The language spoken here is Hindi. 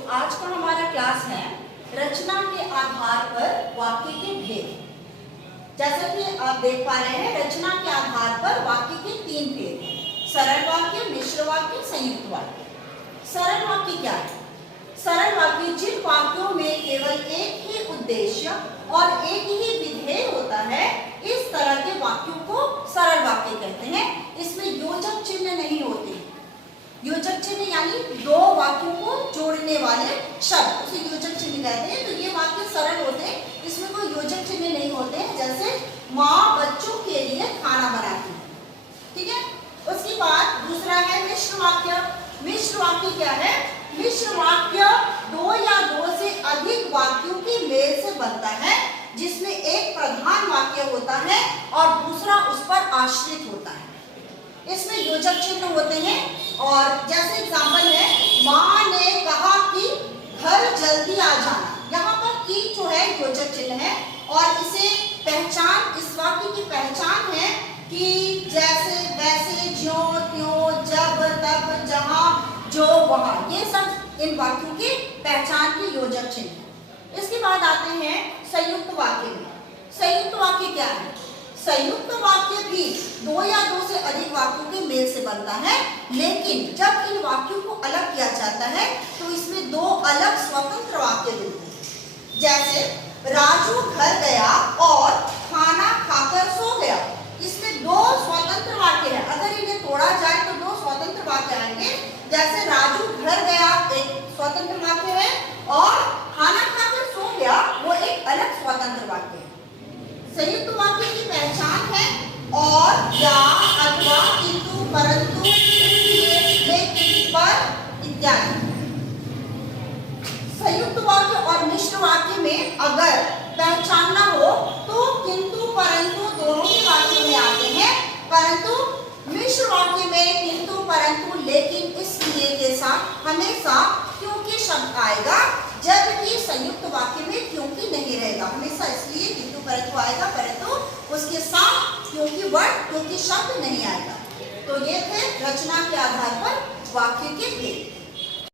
तो आज का हमारा क्लास है रचना के आधार पर वाक्य के भेद। जैसा कि आप देख पा रहे हैं, रचना के आधार पर वाक्य के 3 भेद हैं: सरल वाक्य, मिश्र वाक्य, संयुक्त वाक्य। सरल वाक्य क्या है? सरल वाक्य जिन वाक्यों में केवल एक ही उद्देश्य और एक ही विधेय होता है, इस तरह के वाक्यों को सरल वाक्य कहते हैं। इसमें योजक चिन्ह नहीं होते। योजक चिन्ह यानी दो वाक्यों को जोड़ने वाले शब्द, उसे योजक चिन्ह कहते हैं। तो ये वाक्य सरल होते हैं, इसमें कोई योजक चिन्ह नहीं होते हैं। जैसे माँ बच्चों के लिए खाना बनाती है, ठीक है। उसके बाद दूसरा है मिश्र वाक्य। मिश्र वाक्य क्या है? मिश्र वाक्य दो या दो से अधिक वाक्यों के मेल से बनता है, जिसमें एक प्रधान वाक्य होता है और दूसरा उस पर आश्रित होता है। इसमें योजक चिन्ह होते हैं। और जैसे एग्जाम्पल है, माँ ने कहा कि घर जल्दी आ जाना। यहाँ पर की जो है योजक चिन्ह है और इसे पहचान, इस वाक्य की पहचान है कि जैसे, वैसे, ज्यों त्यों, जब, तब, जहाँ, जो, वहाँ, ये सब इन वाक्यों की पहचान के योजक चिन्ह है। इसके बाद आते हैं संयुक्त वाक्य में। संयुक्त वाक्य क्या है? संयुक्त वाक्य भी दो या दो से अधिक वाक्यों के मेल से बनता है, लेकिन जब इन वाक्यों को अलग किया जाता है तो इसमें दो अलग स्वतंत्र वाक्य मिलते हैं। जैसे राजू घर गया और खाना खाकर सो गया। इसमें दो स्वतंत्र वाक्य है। अगर इन्हें तोड़ा जाए तो दो स्वतंत्र वाक्य आएंगे। जैसे राजू घर गया एक स्वतंत्र वाक्य है और खाना खाकर सो गया वो एक अलग स्वतंत्र वाक्य है। संयुक्त वाक्य की पहचान है और, या, अथवा, किंतु, परंतु, लेकिन, पर इत्यादि। संयुक्त वाक्य और मिश्र वाक्य में अगर पहचानना हो तो किंतु परंतु दोनों ही वाक्यों में आते हैं, परंतु मिश्र वाक्य में किंतु, परंतु, लेकिन, इसलिए के साथ हमेशा क्योंकि शब्द आएगा, जबकि संयुक्त वाक्य में क्योंकि नहीं रहेगा। हमेशा इसलिए किंतु परंतु आएगा, परंतु उसके साथ क्योंकि वर्ड, क्योंकि शब्द नहीं आएगा। तो ये थे रचना के आधार पर वाक्य के भेद।